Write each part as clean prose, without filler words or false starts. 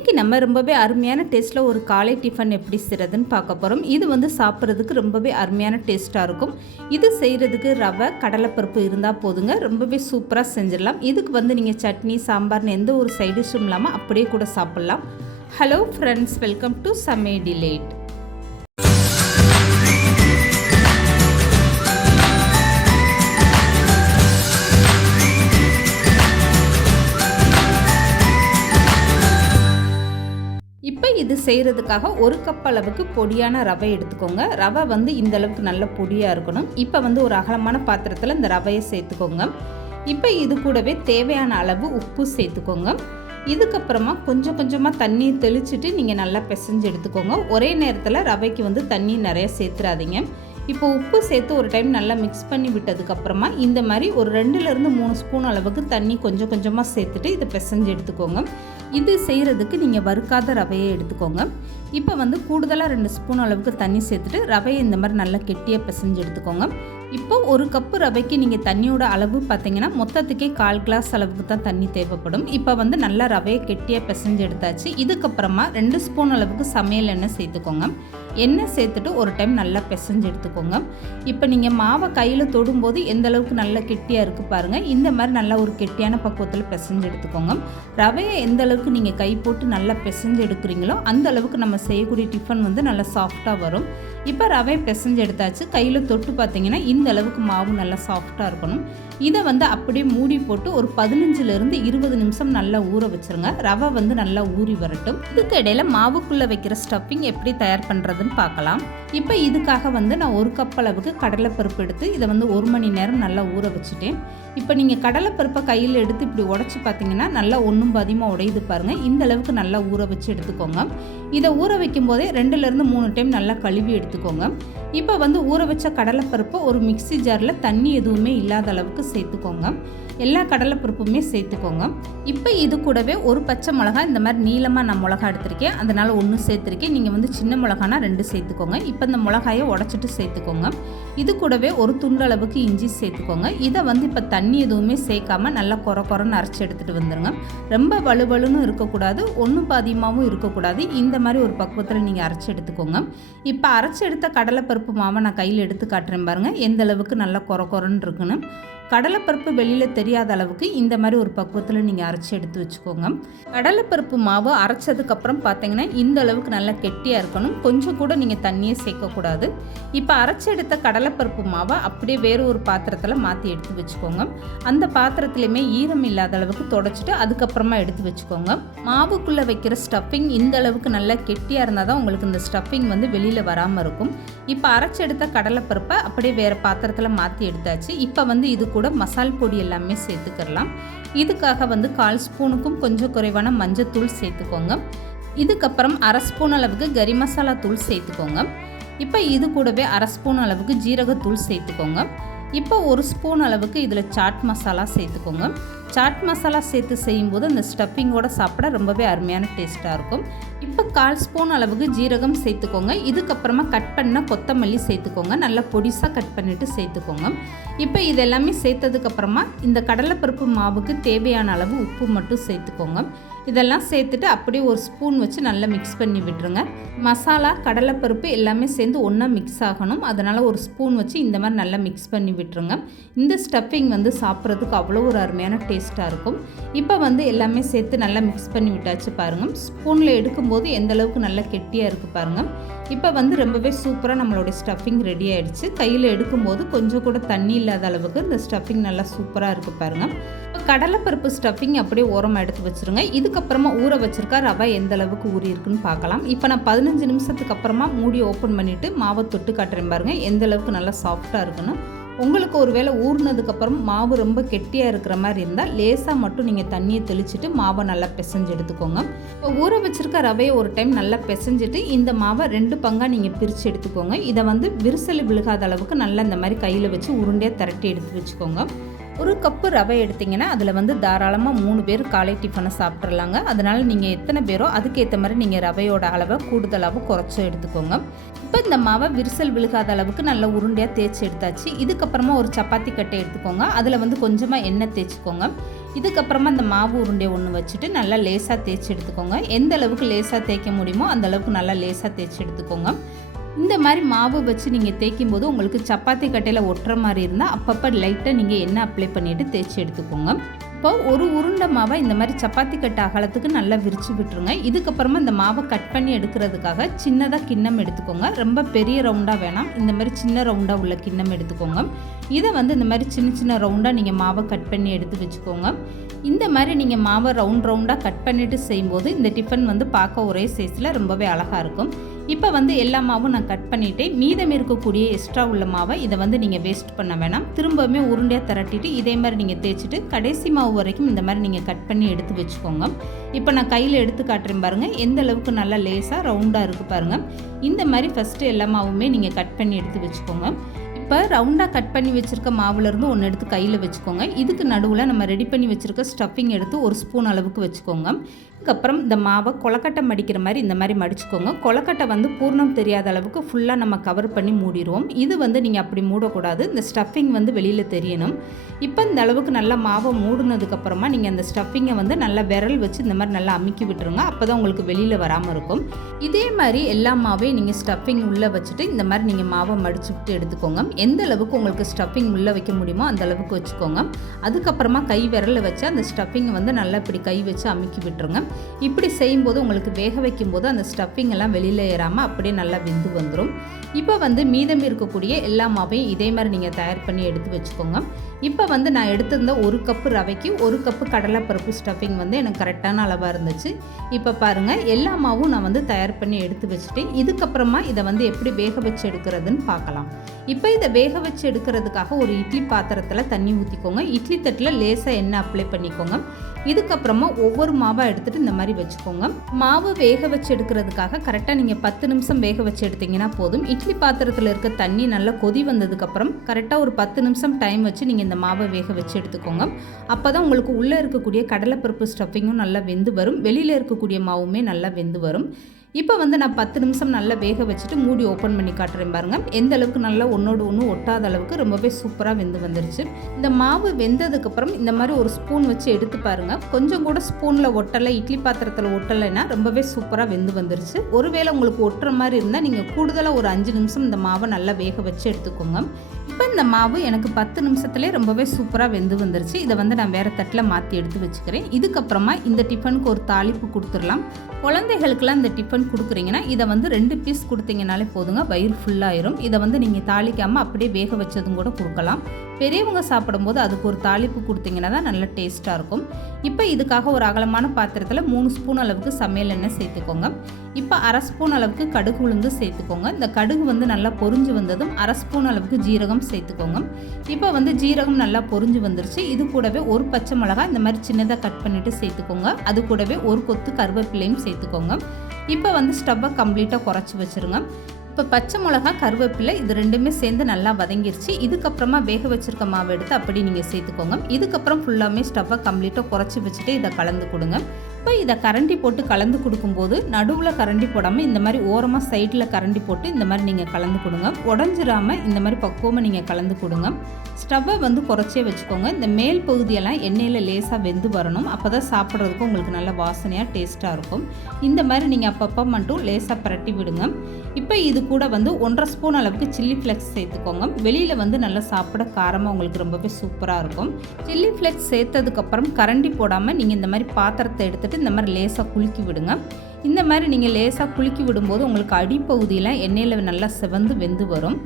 இன்றைக்கி நம்ம ரொம்பவே அருமையான டேஸ்ட்டில் ஒரு காலை டிஃபன் எப்படி செய்கிறதுன்னு பார்க்க போகிறோம். இது வந்து சாப்பிட்றதுக்கு ரொம்பவே அருமையான டேஸ்ட்டாக இருக்கும். இது செய்கிறதுக்கு ரவை கடலைப்பருப்பு இருந்தால் போதுங்க, ரொம்பவே சூப்பராக செஞ்சிடலாம். இதுக்கு வந்து நீங்கள் சட்னி சாம்பார்னு எந்த ஒரு சைட் டிஷ்ஷும் இல்லாமல் அப்படியே கூட சாப்பிட்லாம். ஹலோ ஃப்ரெண்ட்ஸ், வெல்கம் டு சமையல் டிலேட். இப்போ இது செய்கிறதுக்காக ஒரு கப் அளவுக்கு பொடியான ரவை எடுத்துக்கோங்க. ரவை வந்து இந்த அளவுக்கு நல்ல பொடியாக இருக்கணும். இப்போ வந்து ஒரு அகலமான பாத்திரத்தில் இந்த ரவையை சேர்த்துக்கோங்க. இப்போ இது கூடவே தேவையான அளவு உப்பு சேர்த்துக்கோங்க. இதுக்கப்புறமா கொஞ்சம் கொஞ்சமாக தண்ணி தெளிச்சுட்டு நீங்கள் நல்லா பிசைஞ்சு எடுத்துக்கோங்க. ஒரே நேரத்தில் ரவைக்கு வந்து தண்ணி நிறைய சேர்த்துறாதீங்க. இப்போ உப்பு சேர்த்து ஒரு டைம் நல்லா மிக்ஸ் பண்ணி விட்டதுக்கப்புறமா இந்த மாதிரி ஒரு 2லேருந்து 3 ஸ்பூன் அளவுக்கு தண்ணி கொஞ்சம் கொஞ்சமாக சேர்த்துட்டு இதை பிசைஞ்சு எடுத்துக்கோங்க. இது செய்கிறதுக்கு நீங்கள் வறுக்காத ரவையை எடுத்துக்கோங்க. இப்போ வந்து கூடுதலாக 2 ஸ்பூன் அளவுக்கு தண்ணி சேர்த்துட்டு ரவையை இந்த மாதிரி நல்லா கெட்டியாக பிசைஞ்சு எடுத்துக்கோங்க. இப்போ ஒரு கப்பு ரவைக்கு நீங்கள் தண்ணியோட அளவு பார்த்தீங்கன்னா மொத்தத்துக்கே 1/4 கிளாஸ் அளவுக்கு தான் தண்ணி தேவைப்படும். இப்போ வந்து நல்லா ரவையை கெட்டியாக பிசைஞ்சு எடுத்தாச்சு. இதுக்கப்புறமா 2 ஸ்பூன் அளவுக்கு சமையல் எண்ணெய் சேர்த்துக்கோங்க. எண்ணெய் சேர்த்துட்டு ஒரு டைம் நல்லா பிசைஞ்சு எடுத்துக்கோங்க. இப்போ நீங்கள் மாவை கையில் தொடும்போது எந்த அளவுக்கு நல்லா கெட்டியாக இருக்குது பாருங்கள். இந்த மாதிரி நல்லா ஒரு கெட்டியான பக்குவத்தில் பிசைஞ்சு எடுத்துக்கோங்க. ரவையை எந்த அளவுக்கு நீங்கள் கை போட்டு நல்லா பிசைஞ்சு எடுக்கிறீங்களோ அந்த அளவுக்கு நம்ம செய்யக்கூடிய டிஃபன் வந்து நல்லா சாஃப்டாக வரும். இப்போ ரவை பிசைஞ்சு எடுத்தாச்சு. கையில் தொட்டு பார்த்தீங்கன்னா இந்த அளவுக்கு மாவு நல்லா சாஃப்டாக இருக்கணும். இதை வந்து அப்படியே மூடி போட்டு ஒரு 15லேருந்து 20 நிமிஷம் நல்லா ஊற வச்சுருங்க. ரவை வந்து நல்லா ஊறி வரட்டும். இதுக்கு இடையில மாவுக்குள்ளே வைக்கிற ஸ்டஃபிங் எப்படி தயார் பண்ணுறதுன்னு பார்க்கலாம். இப்போ இதுக்காக வந்து நான் 1 கப் அளவுக்கு கடலைப்பருப்பு எடுத்து இதை வந்து 1 மணி நேரம் நல்லா ஊற வச்சுட்டேன். இப்போ நீங்கள் கடலைப்பருப்பை கையில் எடுத்து இப்படி உடச்சி பார்த்தீங்கன்னா நல்லா ஒன்றும் பாதியமாக உடையுது பாருங்கள். இந்த அளவுக்கு நல்லா ஊற வச்சு எடுத்துக்கோங்க. இதை ஊற வைக்கும் போதே 2லேருந்து 3 டைம் நல்லா கழுவி எடுத்துக்கோங்க. இப்போ வந்து ஊற வச்ச கடலைப்பருப்பை ஒரு மிக்ஸி ஜாரில் தண்ணி எதுவுமே இல்லாத அளவுக்கு சேர்த்துக்கோங்க. எல்லா கடலைப்பருப்புமே சேர்த்துக்கோங்க. இப்போ இது கூடவே ஒரு பச்சை மிளகாய், இந்த மாதிரி நீளமாக நான் மிளகா எடுத்திருக்கேன், அதனால் 1 சேர்த்துருக்கேன். நீங்கள் வந்து சின்ன மிளகானா 2 சேர்த்துக்கோங்க. இப்போ இந்த மிளகாயை உடச்சிட்டு சேர்த்துக்கோங்க. இது கூடவே ஒரு துண்டு அளவுக்கு இஞ்சி சேர்த்துக்கோங்க. இதை வந்து இப்போ தண்ணி எதுவுமே சேர்க்காம நல்லா கொரன்னு அரைச்சி எடுத்துகிட்டு வந்துடுங்க. ரொம்ப வலுவலுன்னு இருக்கக்கூடாது, ஒன்றும் பாதியமாகவும் இருக்கக்கூடாது. இந்த மாதிரி ஒரு பக்குவத்தில் நீங்கள் அரைச்சி எடுத்துக்கோங்க. இப்போ அரைச்சி எடுத்த கடலைப்பருப்பு மாவை நான் கையில் எடுத்து காட்டுறேன் பாருங்கள், எந்த அளவுக்கு நல்லா கொரன்னு இருக்குன்னு. கடலைப்பருப்பு வெளியில் தெரியாத அளவுக்கு இந்த மாதிரி ஒரு பக்குவத்தில் நீங்கள் அரைச்சி எடுத்து வச்சுக்கோங்க. கடலைப்பருப்பு மாவு அரைச்சதுக்கப்புறம் பார்த்தீங்கன்னா இந்த அளவுக்கு நல்லா கெட்டியாக இருக்கணும். கொஞ்சம் கூட நீங்கள் தண்ணியே சேர்க்கக்கூடாது. இப்போ அரைச்சி எடுத்த கடலைப்பருப்பு மாவை அப்படியே வேறு ஒரு பாத்திரத்தில் மாற்றி எடுத்து வச்சுக்கோங்க. அந்த பாத்திரத்துலையுமே ஈரம் இல்லாத அளவுக்கு தொடச்சிட்டு அதுக்கப்புறமா எடுத்து வச்சுக்கோங்க. மாவுக்குள்ளே வைக்கிற ஸ்டஃபிங் இந்த அளவுக்கு நல்லா கெட்டியாக இருந்தால் தான் உங்களுக்கு இந்த ஸ்டஃபிங் வந்து வெளியில் வராமல் இருக்கும். இப்போ அரைச்சி எடுத்த கடலைப்பருப்பை அப்படியே வேறு பாத்திரத்தில் மாற்றி எடுத்தாச்சு. இப்போ வந்து இது கூட மசால் பொடி எல்லாமே சேர்த்துக்கலாம். இதுக்காக வந்து 1/4 ஸ்பூனுக்கும் கொஞ்சம் குறைவான மஞ்சத்தூள் சேர்த்துக்கோங்க. இதுக்கப்புறம் 1/2 ஸ்பூன் அளவுக்கு கரி மசாலா தூள் சேர்த்துக்கோங்க. இப்போ இது கூடவே 1/2 ஸ்பூன் அளவுக்கு ஜீரகத்தூள் சேர்த்துக்கோங்க. இப்போ 1 ஸ்பூன் அளவுக்கு இதில் சாட் மசாலா சேர்த்துக்கோங்க. சாட் மசாலா சேர்த்து செய்யும்போது அந்த ஸ்டஃபிங்கோட சாப்பிட ரொம்பவே அருமையான டேஸ்ட்டாக இருக்கும். இப்போ 1/4 ஸ்பூன் அளவுக்கு ஜீரகம் சேர்த்துக்கோங்க. இதுக்கப்புறமா கட் பண்ண கொத்தமல்லி சேர்த்துக்கோங்க. நல்லா பொடிசாக கட் பண்ணிவிட்டு சேர்த்துக்கோங்க. இப்போ இது எல்லாமே சேர்த்ததுக்கப்புறமா இந்த கடலைப்பருப்பு மாவுக்கு தேவையான அளவு உப்பு மட்டும் சேர்த்துக்கோங்க. இதெல்லாம் சேர்த்துட்டு அப்படியே ஒரு ஸ்பூன் வச்சு நல்லா மிக்ஸ் பண்ணி விட்டுருங்க. மசாலா கடலைப்பருப்பு எல்லாமே சேர்ந்து ஒன்றா மிக்ஸ் ஆகணும். அதனால் ஒரு ஸ்பூன் வச்சு இந்த மாதிரி நல்லா மிக்ஸ் பண்ணி விட்டுருங்க. இந்த ஸ்டஃபிங் வந்து சாப்பிட்றதுக்கு அவ்வளோ ஒரு அருமையான டேஸ்ட்டாக இருக்கும். இப்போ வந்து எல்லாமே சேர்த்து நல்லா மிக்ஸ் பண்ணி விட்டாச்சு பாருங்கள். ஸ்பூனில் எடுக்கும்போது எந்த அளவுக்கு நல்லா கெட்டியாக இருக்குது பாருங்கள். இப்போ வந்து ரொம்பவே சூப்பராக நம்மளுடைய ஸ்டஃபிங் ரெடி ஆகிடுச்சு. கையில் எடுக்கும்போது கொஞ்சம் கூட தண்ணி இல்லாத அளவுக்கு இந்த ஸ்டஃபிங் நல்லா சூப்பராக இருக்குது பாருங்கள். இப்போ கடலைப்பருப்பு ஸ்டஃபிங் அப்படியே ஓரமாக எடுத்து வச்சுருங்க. இதுக்கப்புறமா ஊற வச்சுருக்கா ரவை எந்த அளவுக்கு ஊறி இருக்குன்னு பார்க்கலாம். இப்போ நான் 15 நிமிஷத்துக்கு அப்புறமா மூடி ஓப்பன் பண்ணிவிட்டு மாவை தொட்டு காட்டுறேன் பாருங்கள், எந்த அளவுக்கு நல்லா சாஃப்டாக இருக்குன்னு. உங்களுக்கு ஒரு வேளை ஊறினதுக்கப்புறம் மாவு ரொம்ப கெட்டியாக இருக்கிற மாதிரி இருந்தால் லேசாக மட்டும் நீங்கள் தண்ணியை தெளிச்சுட்டு மாவை நல்லா பிசைஞ்சு எடுத்துக்கோங்க. இப்போ ஊற வச்சுருக்க ரவையை ஒரு டைம் நல்லா பிசைஞ்சிட்டு இந்த மாவை 2 பங்காக நீங்கள் பிரித்து எடுத்துக்கோங்க. இதை வந்து விரிசல் விழுகாத அளவுக்கு நல்லா இந்த மாதிரி கையில் வச்சு உருண்டையாக திரட்டி எடுத்து வச்சுக்கோங்க. 1 கப்பு ரவை எடுத்திங்கன்னா அதில் வந்து தாராளமாக 3 பேர் காலை டிஃபனை சாப்பிட்றலாங்க. அதனால் நீங்கள் எத்தனை பேரோ அதுக்கேற்ற மாதிரி நீங்கள் ரவையோட அளவை கூடுதலாகவும் குறைச்சி எடுத்துக்கோங்க. இப்போ இந்த மாவை விரிசல் விழுகாத அளவுக்கு நல்லா உருண்டையாக தேய்ச்சி எடுத்தாச்சு. இதுக்கப்புறமா ஒரு சப்பாத்தி கட்டை எடுத்துக்கோங்க. அதில் வந்து கொஞ்சமாக எண்ணெய் தேய்ச்சிக்கோங்க. இதுக்கப்புறமா அந்த மாவு உருண்டையை ஒன்று வச்சுட்டு நல்லா லேசாக தேய்ச்சி எடுத்துக்கோங்க. எந்த அளவுக்கு லேசாக தேய்க்க முடியுமோ அந்த அளவுக்கு நல்லா லேசாக தேய்ச்சி எடுத்துக்கோங்க. இந்த மாதிரி மாவு வச்சு நீங்கள் தேய்க்கும் போது உங்களுக்கு சப்பாத்தி கட்டையில் ஒட்டுற மாதிரி இருந்தால் அப்பப்போ லைட்டாக நீங்கள் எண்ணெய் அப்ளை பண்ணிவிட்டு தேய்ச்சி எடுத்துக்கோங்க. இப்போ ஒரு உருண்டை மாவை இந்த மாதிரி சப்பாத்தி கட்டை அகலத்துக்கு நல்லா விரித்து விட்டுருங்க. இதுக்கப்புறமா இந்த மாவை கட் பண்ணி எடுக்கிறதுக்காக சின்னதாக கிண்ணம் எடுத்துக்கோங்க. ரொம்ப பெரிய ரவுண்டாக வேணாம், இந்த மாதிரி சின்ன ரவுண்டாக உள்ள கிண்ணம் எடுத்துக்கோங்க. இதை வந்து இந்த மாதிரி சின்ன சின்ன ரவுண்டாக நீங்கள் மாவை கட் பண்ணி எடுத்து வச்சுக்கோங்க. இந்த மாதிரி நீங்கள் மாவை ரவுண்டாக கட் பண்ணிவிட்டு செய்யும்போது இந்த டிஃபன் வந்து பார்க்க ஒரே சைஸில் ரொம்பவே அழகாக இருக்கும். இப்போ வந்து எல்லா மாவும் நான் கட் பண்ணிவிட்டு மீதம் இருக்கக்கூடிய எக்ஸ்ட்ரா உள்ள மாவை இதை வந்து நீங்கள் வேஸ்ட் பண்ண வேணாம். திரும்பவுமே உருண்டையாக திரட்டிட்டு இதே மாதிரி நீங்கள் தேய்ச்சிட்டு கடைசி மாவு வரைக்கும் இந்த மாதிரி நீங்கள் கட் பண்ணி எடுத்து வச்சுக்கோங்க. இப்போ நான் கையில் எடுத்து காட்டுறேன் பாருங்கள், எந்த அளவுக்கு நல்லா லேசாக ரவுண்டாக இருக்குது பாருங்கள். இந்த மாதிரி ஃபஸ்ட்டு எல்லா மாவுமே நீங்கள் கட் பண்ணி எடுத்து வச்சுக்கோங்க. இப்போ ரவுண்டாக கட் பண்ணி வச்சுருக்க மாவுலேருந்து ஒன்று எடுத்து கையில் வச்சுக்கோங்க. இதுக்கு நடுவில் நம்ம ரெடி பண்ணி வச்சுருக்க ஸ்டஃபிங் எடுத்து ஒரு ஸ்பூன் அளவுக்கு வச்சுக்கோங்க. அதுக்கப்புறம் இந்த மாவை கொலக்கட்டை மடிக்கிற மாதிரி இந்த மாதிரி மடிச்சுக்கோங்க. கொலக்கட்டை வந்து பூர்ணம் தெரியாத அளவுக்கு ஃபுல்லாக நம்ம கவர் பண்ணி மூடிடுவோம். இது வந்து நீங்கள் அப்படி மூடக்கூடாது, இந்த ஸ்டஃபிங் வந்து வெளியில் தெரியணும். இப்போ இந்த அளவுக்கு நல்லா மாவை மூடினதுக்கப்புறமா நீங்கள் அந்த ஸ்டஃபிங்கை வந்து நல்லா விரல் வச்சு இந்த மாதிரி நல்லா அமுக்கி விட்டுருங்க. அப்போ தான் உங்களுக்கு வெளியில் வராமல் இருக்கும். இதே மாதிரி எல்லா மாவையும் நீங்கள் ஸ்டஃபிங் உள்ளே வச்சுட்டு இந்த மாதிரி நீங்கள் மாவை மடிச்சு விட்டு எடுத்துக்கோங்க. எந்த அளவுக்கு உங்களுக்கு ஸ்டஃபிங் உள்ளே வைக்க முடியுமோ அந்த அளவுக்கு வச்சுக்கோங்க. அதுக்கப்புறமா கை விரலை வச்சு அந்த ஸ்டஃபிங்கை வந்து நல்லா இப்படி கை வச்சு அமுக்கி விட்டுருங்க. இப்படி செய்யும்போது உங்களுக்கு வேக வைக்கும்போது அந்த ஸ்டஃபிங் எல்லாம் வெளியில் ஏறாமல் அப்படியே நல்லா வெந்து வந்துடும். இப்போ வந்து மீதம் இருக்கக்கூடிய எல்லா மாவையும் இதே மாதிரி நீங்கள் தயார் பண்ணி எடுத்து வச்சுக்கோங்க. இப்போ வந்து நான் எடுத்திருந்த 1 கப்பு ரவைக்கு 1 கப்பு கடலைப்பருப்பு ஸ்டஃபிங் வந்து எனக்கு கரெக்டான அளவாக இருந்துச்சு. இப்போ பாருங்கள், எல்லா மாவும் நான் வந்து தயார் பண்ணி எடுத்து வச்சுட்டேன். இதுக்கப்புறமா இதை வந்து எப்படி வேக வச்சு எடுக்கிறதுன்னு பார்க்கலாம். இப்போ இதை வேக வச்சு எடுக்கிறதுக்காக ஒரு இட்லி பாத்திரத்தில் தண்ணி ஊற்றிக்கோங்க. இட்லி தட்டில் லேசாக எண்ணெய் அப்ளை பண்ணிக்கோங்க. இதுக்கப்புறமா ஒவ்வொரு மாவாக எடுத்துகிட்டு இந்த மாதிரி வச்சுக்கோங்க. மாவு வேக வச்சு எடுக்கிறதுக்காக கரெக்டாக நீங்கள் 10 நிமிஷம் வேக வச்சு எடுத்தீங்கன்னா போதும். இட்லி பாத்திரத்தில் இருக்க தண்ணி நல்லா கொதி வந்ததுக்கப்புறம் கரெக்டாக ஒரு 10 நிமிஷம் டைம் வச்சு நீங்கள் இந்த மாவை வேக வச்சு எடுத்துக்கோங்க. அப்போ தான் உங்களுக்கு உள்ளே இருக்கக்கூடிய கடலைப்பருப்பு ஸ்டஃபிங்கும் நல்லா வெந்து வரும், வெளியில் இருக்கக்கூடிய மாவுமே நல்லா வெந்து வரும். இப்போ வந்து நான் 10 நிமிஷம் நல்லா வேக வச்சுட்டு மூடி ஓப்பன் பண்ணி காட்டுறேன் பாருங்கள். எந்த அளவுக்கு நல்லா ஒன்றோடு ஒன்று ஒட்டாத அளவுக்கு ரொம்பவே சூப்பராக வெந்து வந்துருச்சு. இந்த மாவு வெந்ததுக்கப்புறம் இந்த மாதிரி ஒரு ஸ்பூன் வச்சு எடுத்து பாருங்கள். கொஞ்சம் கூட ஸ்பூனில் ஒட்டலை, இட்லி பாத்திரத்தில் ஒட்டலைன்னா ரொம்பவே சூப்பராக வெந்து வந்துருச்சு. ஒருவேளை உங்களுக்கு ஒட்டுற மாதிரி இருந்தால் நீங்கள் கூடுதலாக ஒரு 5 நிமிஷம் இந்த மாவை நல்லா வேக வச்சு எடுத்துக்கோங்க. இப்போ இந்த மாவு எனக்கு 10 நிமிஷத்துலேயே ரொம்பவே சூப்பராக வெந்து வந்துருச்சு. இதை வந்து நான் வேறு தட்டில் மாற்றி எடுத்து வச்சுக்கிறேன். இதுக்கப்புறமா இந்த டிஃபனுக்கு ஒரு தாளிப்பு கொடுத்துடலாம். குழந்தைகளுக்கெல்லாம் இந்த டிஃபன் கொடுக்குறீங்கன்னா இதை வந்து 2 பீஸ் கொடுத்தீங்கனாலே போதுங்க, வயிறு ஃபுல்லாயிரும். இதை வந்து நீங்கள் தாளிக்காமல் அப்படியே வேக வச்சதும் கூட கொடுக்கலாம். பெரியவங்க சாப்பிடும்போது அதுக்கு ஒரு தாளிப்பு கொடுத்தீங்கன்னா தான் நல்ல டேஸ்ட்டாக இருக்கும். இப்போ இதுக்காக ஒரு அகலமான பாத்திரத்தில் 3 ஸ்பூன் அளவுக்கு சமையல் எண்ணெய் சேர்த்துக்கோங்க. இப்போ 1/2 ஸ்பூன் அளவுக்கு கடுகு உளுந்து சேர்த்துக்கோங்க. இந்த கடுகு வந்து நல்லா பொரிஞ்சு வந்ததும் 1/2 ஸ்பூன் அளவுக்கு ஜீரகம் சேர்த்துக்கோங்க. இப்போ வந்து ஜீரகம் நல்லா பொரிஞ்சு வந்துருச்சு. இது கூடவே ஒரு பச்சை மிளகாய் இந்த மாதிரி சின்னதாக கட் பண்ணிவிட்டு சேர்த்துக்கோங்க. அது கூடவே ஒரு கொத்து கருவேப்பிலையும் சேர்த்துக்கோங்க. இப்போ வந்து ஸ்டவ்வை கம்ப்ளீட்டாக குறைச்சி வச்சுருங்க. இப்போ பச்சை மிளகா, கருவேப்பிலை இது ரெண்டுமே சேர்ந்து நல்லா வதங்கிருச்சு. இதுக்கப்புறமா வேக வச்சுருக்க மாவு எடுத்து அப்படி நீங்கள் சேர்த்துக்கோங்க. இதுக்கப்புறம் ஃபுல்லாமே ஸ்டவ்வை கம்ப்ளீட்டாக குறைச்சி வச்சுட்டு இதை கலந்து கொடுங்க. இப்போ இதை கரண்டி போட்டு கலந்து கொடுக்கும்போது நடுவில் கரண்டி போடாமல் இந்த மாதிரி ஓரமாக சைடில் கரண்டி போட்டு இந்த மாதிரி நீங்கள் கலந்து கொடுங்க. உடஞ்சிராமல் இந்த மாதிரி பக்குவமாக நீங்கள் கலந்து கொடுங்க. ஸ்டவ்வை வந்து குறைச்சே வச்சுக்கோங்க. இந்த மேல் பகுதியெல்லாம் எண்ணெயில் லேசாக வெந்து வரணும். அப்போ தான் சாப்பிட்றதுக்கு உங்களுக்கு நல்ல வாசனையாக டேஸ்ட்டாக இருக்கும். இந்த மாதிரி நீங்கள் அப்பப்போ மட்டும் லேசாக பரட்டி விடுங்க. இப்போ இது கூட வந்து 1/2 ஸ்பூன் அளவுக்கு சில்லி ஃப்ளெக்ஸ் சேர்த்துக்கோங்க. வெளியில் வந்து நல்லா சாப்பிட காரமாக உங்களுக்கு ரொம்பவே சூப்பராக இருக்கும். சில்லி ஃப்ளெக்ஸ் சேர்த்ததுக்கப்புறம் கரண்டி போடாமல் நீங்கள் இந்த மாதிரி பாத்திரத்தை எடுத்துகிட்டு இந்த மாதிரி லேசாக குலுக்கி விடுங்க. இந்த மாதிரி நீங்கள் லேசாக குலுக்கி விடும்போது உங்களுக்கு அடிப்பகுதியில் எண்ணெயில் நல்லா செவந்து வெந்து வரும்.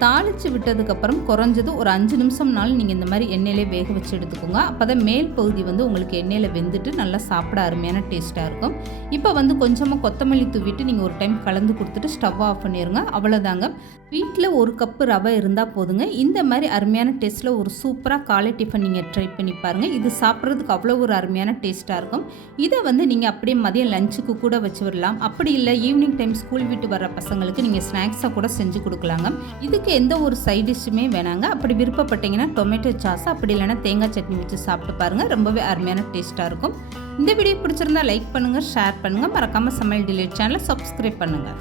தாளித்து விட்டதுக்கப்புறம் குறைஞ்சது ஒரு 5 நிமிஷம்னாலும் நீங்கள் இந்த மாதிரி எண்ணெயிலே வேக வச்சு எடுத்துக்கோங்க. அப்போ தான் மேல் பகுதி வந்து உங்களுக்கு எண்ணெயில் வெந்துட்டு நல்லா சாப்பிட அருமையான டேஸ்ட்டாக இருக்கும். இப்போ வந்து கொஞ்சமாக கொத்தமல்லி தூவிட்டு நீங்கள் ஒரு டைம் கலந்து கொடுத்துட்டு ஸ்டவ் ஆஃப் பண்ணிடுங்க. அவ்வளோதாங்க. வீட்டில் 1 கப்பு ரவை இருந்தால் போதுங்க. இந்த மாதிரி அருமையான டேஸ்ட்டில் ஒரு சூப்பராக காலை டிஃபன் நீங்கள் ட்ரை பண்ணி பாருங்கள். இது சாப்பிட்றதுக்கு அவ்வளோ ஒரு அருமையான டேஸ்ட்டாக இருக்கும். இதை வந்து நீங்கள் அப்படியே மதியம் லஞ்சுக்கு கூட வச்சு விடலாம். அப்படி இல்லை ஈவினிங் டைம் ஸ்கூல் விட்டு வர பசங்களுக்கு நீங்கள் ஸ்நாக்ஸாக கூட செஞ்சு கொடுக்கலாங்க. இதுக்கு எந்த ஒரு சைட் டிஷ்ஷுமே வேணாங்க. அப்படி விருப்பப்பட்டீங்கன்னா டொமேட்டோ சாஸ், அப்படி இல்லைன்னா தேங்காய் சட்னி வச்சு சாப்பிட்டு பாருங்கள். ரொம்பவே அருமையான டேஸ்ட்டாக இருக்கும். இந்த வீடியோ பிடிச்சிருந்தா லைக் பண்ணுங்கள், ஷேர் பண்ணுங்கள். மறக்காமல் சமையல் டிலேட் சேனலை சப்ஸ்கிரைப் பண்ணுங்கள்.